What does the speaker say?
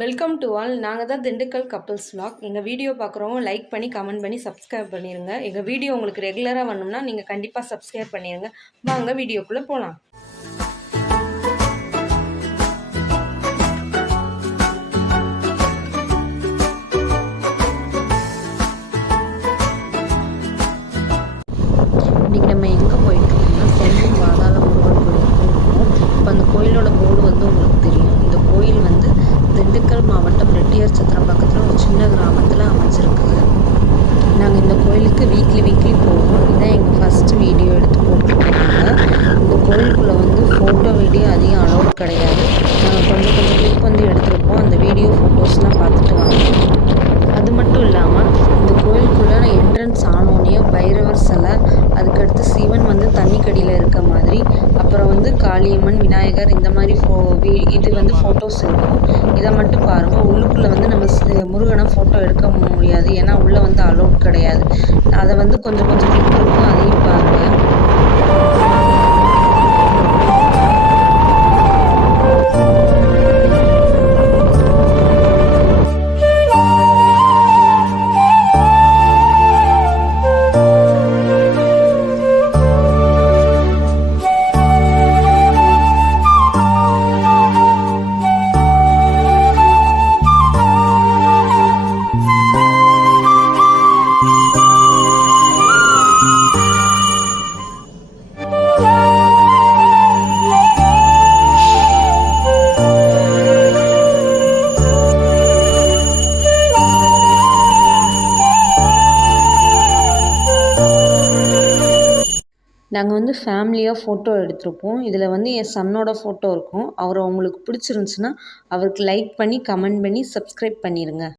Welcome to all. நாங்கள் தான் Dindigul couples vlog. எங்கள் வீடியோ பார்க்குறவங்க லைக் பண்ணி கமெண்ட் பண்ணி சப்ஸ்கிரைப் பண்ணிடுங்க. எங்கள் வீடியோ உங்களுக்கு ரெகுலராக வரணும்னா நீங்கள் கண்டிப்பாக சப்ஸ்கிரைப் பண்ணிடுங்க. வாங்க வீடியோக்குள்ளே போகலாம். இன்றைக்கி நம்ம எங்கே போயிட்டுருக்கோம்னா செல்வம் பாதாள முருகன் கோயிலுக்கு இருக்கோம். இப்போ அந்த கோயிலோட போர்டு வந்து உங்களுக்கு தெரியும். இந்த கோயில் வந்து திண்டுக்கல் மாவட்டம் ரெட்டியார் சத்திரம் பக்கத்தில் ஒரு சின்ன கிராமத்தில் அமைச்சிருக்குது. நாங்கள் இந்த கோயிலுக்கு வீக்லி போவோம். இதான் எங்கள் ஃபஸ்ட்டு வீடியோ எடுத்து போட்டுருக்கோம். இந்த கோயிலுக்குள்ளே வந்து ஃபோட்டோ வீடியோ அதிகம் அலோடு கிடையாது. நாங்கள் கொஞ்சம் கிளிப் வந்து எடுத்திருப்போம். அந்த வீடியோ ஃபோட்டோஸ்லாம் பார்த்துட்டு வாங்க. அது மட்டும் இல்லாமல் இந்த கோயிலுக்குள்ளே என்ட்ரன்ஸ் ஆனோடனே பைரவர் சிலை, அதுக்கடுத்து சிவன் வந்து தண்ணிக்கடியில் இருக்க மாதிரி, அப்புறம் வந்து காளியம்மன், விநாயகர் இந்த மாதிரி இது வந்து ஃபோட்டோஸ் இருக்கும். இதை மட்டும் பாருங்கள். உள்ளுக்குள்ளே வந்து நம்ம முருகனை ஃபோட்டோ எடுக்க முடியாது, ஏன்னா உள்ளே வந்து அலோட் கிடையாது. அதை வந்து கொஞ்சம் கிளிப் இருக்கும், அதையும் பாருங்கள். நாங்கள் வந்து ஃபேமிலியாக ஃபோட்டோ எடுத்திருப்போம். இதில் வந்து என் சன்னோட ஃபோட்டோ இருக்கும். அவரை உங்களுக்கு பிடிச்சிருந்துச்சின்னா அவருக்கு லைக் பண்ணி கமெண்ட் பண்ணி சப்ஸ்கிரைப் பண்ணிடுங்க.